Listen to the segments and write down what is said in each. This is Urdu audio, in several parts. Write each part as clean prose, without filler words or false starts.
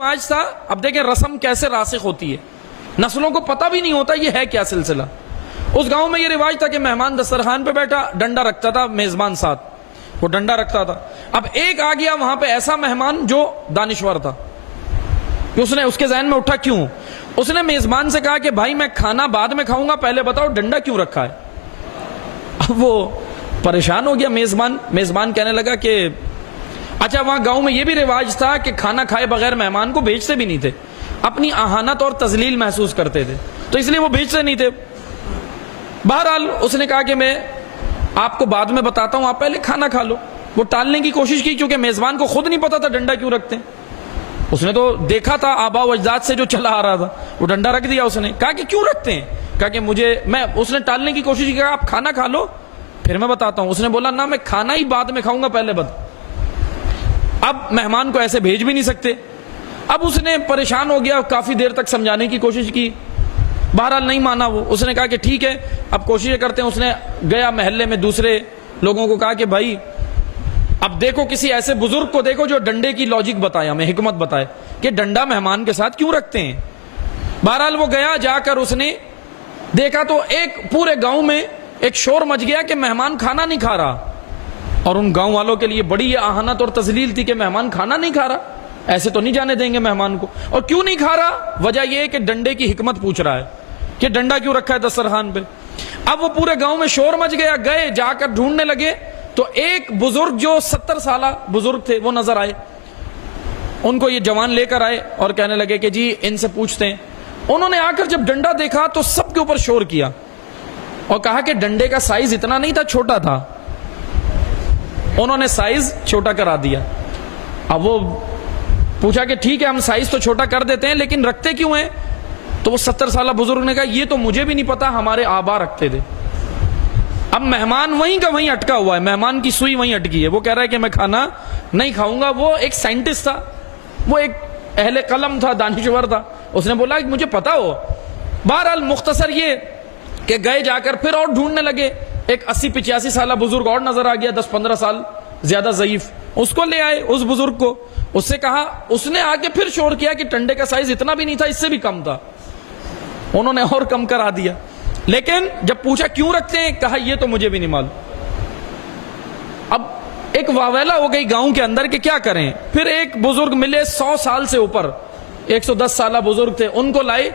رواج تھا. اب دیکھیں رسم کیسے راسخ ہوتی ہے, نسلوں کو پتہ بھی نہیں ہوتا یہ ہے کیا سلسلہ. اس گاؤں میں یہ رواج تھا کہ مہمان دسترخوان پہ بیٹھا, ڈنڈا رکھتا تھا میزبان ساتھ, وہ ڈنڈا رکھتا تھا. اب ایک آ گیا وہاں پہ ایسا مہمان جو دانشور تھا, کہ اس کے ذہن میں اٹھا کیوں, اس نے میزبان سے کہا کہ بھائی میں کھانا بعد میں کھاؤں گا, پہلے بتاؤ ڈنڈا کیوں رکھا ہے. اب وہ پریشان ہو گیا میزبان کہنے لگا کہ اچھا وہاں گاؤں میں یہ بھی رواج تھا کہ کھانا کھائے بغیر مہمان کو بھیجتے بھی نہیں تھے, اپنی اہانت اور تذلیل محسوس کرتے تھے, تو اس لیے وہ بھیجتے نہیں تھے. بہرحال اس نے کہا کہ میں آپ کو بعد میں بتاتا ہوں, آپ پہلے کھانا کھا لو. وہ ٹالنے کی کوشش کی کیونکہ میزبان کو خود نہیں پتا تھا ڈنڈا کیوں رکھتے ہیں. اس نے تو دیکھا تھا آبا و اجداد سے جو چلا آ رہا تھا, وہ ڈنڈا رکھ دیا. اس نے کہا کہ کیوں رکھتے ہیں, کہا کہ اس نے ٹالنے کی کوشش کی, آپ کھانا کھا لو پھر میں بتاتا ہوں. اس نے بولا نہ میں کھانا ہی بعد میں کھاؤں گا, پہلے بتا. اب مہمان کو ایسے بھیج بھی نہیں سکتے. اب اس نے پریشان ہو گیا, کافی دیر تک سمجھانے کی کوشش کی, بہرحال نہیں مانا وہ. اس نے کہا کہ ٹھیک ہے اب کوششیں کرتے ہیں. اس نے گیا محلے میں دوسرے لوگوں کو کہا کہ بھائی اب دیکھو کسی ایسے بزرگ کو دیکھو جو ڈنڈے کی لاجک بتائے, ہمیں حکمت بتائے کہ ڈنڈا مہمان کے ساتھ کیوں رکھتے ہیں. بہرحال وہ گیا, جا کر اس نے دیکھا تو ایک پورے گاؤں میں ایک شور مچ گیا کہ مہمان کھانا نہیں کھا رہا. اور ان گاؤں والوں کے لیے بڑی اہانت اور تذلیل تھی کہ مہمان کھانا نہیں کھا رہا, ایسے تو نہیں جانے دیں گے مہمان کو. اور کیوں نہیں کھا رہا, وجہ یہ ہے کہ ڈنڈے کی حکمت پوچھ رہا ہے کہ ڈنڈا کیوں رکھا ہے دسترخوان پہ. اب وہ پورے گاؤں میں شور مچ گیا, گئے جا کر ڈھونڈنے لگے تو ایک بزرگ جو 70 سالہ بزرگ تھے وہ نظر آئے. ان کو یہ جوان لے کر آئے اور کہنے لگے کہ جی ان سے پوچھتے ہیں. انہوں نے آ کر جب ڈنڈا دیکھا تو سب کے اوپر شور کیا اور کہا کہ ڈنڈے کا سائز اتنا نہیں تھا, چھوٹا تھا. انہوں نے سائز چھوٹا کرا دیا. اب وہ پوچھا کہ ٹھیک ہے ہم سائز تو چھوٹا کر دیتے ہیں لیکن رکھتے کیوں ہیں. تو وہ 70 سالہ بزرگ نے کہا یہ تو مجھے بھی نہیں پتا, ہمارے آبا رکھتے تھے. اب مہمان وہیں کا وہیں اٹکا ہوا ہے, مہمان کی سوئی وہیں اٹکی ہے. وہ کہہ رہا ہے کہ میں کھانا نہیں کھاؤں گا. وہ ایک سائنٹسٹ تھا, وہ ایک اہل قلم تھا, دانشور تھا. اس نے بولا کہ مجھے پتا ہو. بہرحال مختصر یہ کہ گئے جا کر پھر اور ڈھونڈنے لگے. ایک 80-85 سالہ بزرگ اور نظر آ گیا, 10-15 سال زیادہ ضعیف. اس کو لے آئے, اس بزرگ کو. اس سے کہا, اس نے آ کے پھر شور کیا کہ ڈنڈے کا سائز اتنا بھی نہیں تھا, اس سے بھی کم تھا. انہوں نے اور کم کرا دیا. لیکن جب پوچھا کیوں رکھتے ہیں, کہا یہ تو مجھے بھی نہیں معلوم. اب ایک واویلا ہو گئی گاؤں کے اندر کہ کیا کریں. پھر ایک بزرگ ملے 100 سال سے اوپر, 110 سالہ بزرگ تھے, ان کو لائے.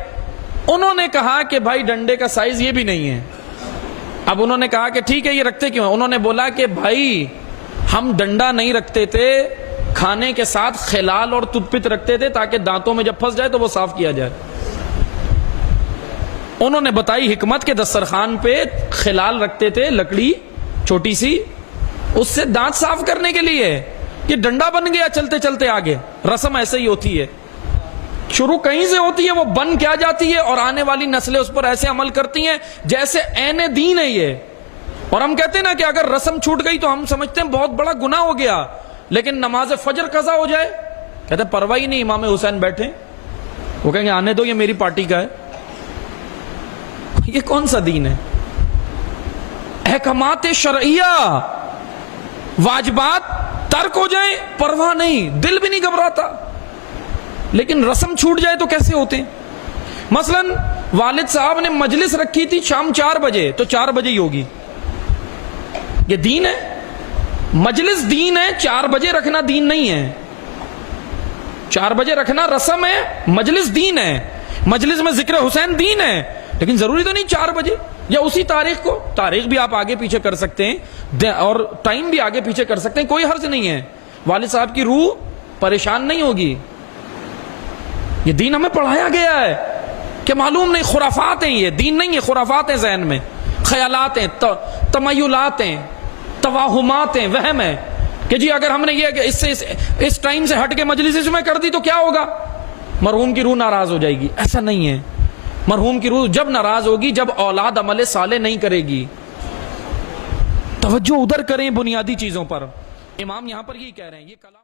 انہوں نے کہا کہ بھائی ڈنڈے کا سائز یہ بھی نہیں ہے. اب انہوں نے کہا کہ ٹھیک ہے یہ رکھتے کیوں ہیں. انہوں نے بولا کہ بھائی ہم ڈنڈا نہیں رکھتے تھے, کھانے کے ساتھ خلال اور ٹوتھ پک رکھتے تھے تاکہ دانتوں میں جب پھنس جائے تو وہ صاف کیا جائے. انہوں نے بتائی حکمت کے دسترخوان پہ خلال رکھتے تھے, لکڑی چھوٹی سی, اس سے دانت صاف کرنے کے لیے. یہ ڈنڈا بن گیا چلتے چلتے آگے. رسم ایسے ہی ہوتی ہے, شروع کہیں سے ہوتی ہے, وہ بن کیا جاتی ہے اور آنے والی نسلیں اس پر ایسے عمل کرتی ہیں جیسے عین دین ہے یہ. اور ہم کہتے ہیں نا کہ اگر رسم چھوٹ گئی تو ہم سمجھتے ہیں بہت بڑا گناہ ہو گیا, لیکن نماز فجر قضا ہو جائے کہتے ہیں پرواہ ہی نہیں, امام حسین بیٹھے, وہ کہیں گے آنے دو یہ میری پارٹی کا ہے. یہ کون سا دین ہے. احکامات شرعیہ واجبات ترک ہو جائیں پرواہ نہیں, دل بھی نہیں گھبراتا, لیکن رسم چھوٹ جائے تو کیسے ہوتے ہیں. مثلا والد صاحب نے مجلس رکھی تھی شام 4 بجے, تو 4 بجے ہی ہوگی. یہ دین ہے, مجلس دین ہے, 4 بجے رکھنا دین نہیں ہے. 4 بجے رکھنا رسم ہے, مجلس دین ہے. مجلس میں ذکر حسین دین ہے, لیکن ضروری تو نہیں 4 بجے یا اسی تاریخ کو. تاریخ بھی آپ آگے پیچھے کر سکتے ہیں اور ٹائم بھی آگے پیچھے کر سکتے ہیں, کوئی حرج نہیں ہے. والد صاحب کی روح پریشان نہیں ہوگی. یہ دین ہمیں پڑھایا گیا ہے کہ معلوم نہیں خرافات ہیں, یہ دین نہیں ہے, خرافات ہیں, ذہن میں خیالات ہیں, تمیلات ہیں, توہمات ہیں, وہم ہے کہ جی اگر ہم نے یہ اس ٹائم سے ہٹ کے مجلس میں کر دی تو کیا ہوگا, مرحوم کی روح ناراض ہو جائے گی. ایسا نہیں ہے. مرحوم کی روح جب ناراض ہوگی جب اولاد عمل صالح نہیں کرے گی. توجہ ادھر کریں بنیادی چیزوں پر. امام یہاں پر یہی کہہ رہے ہیں. یہ کلام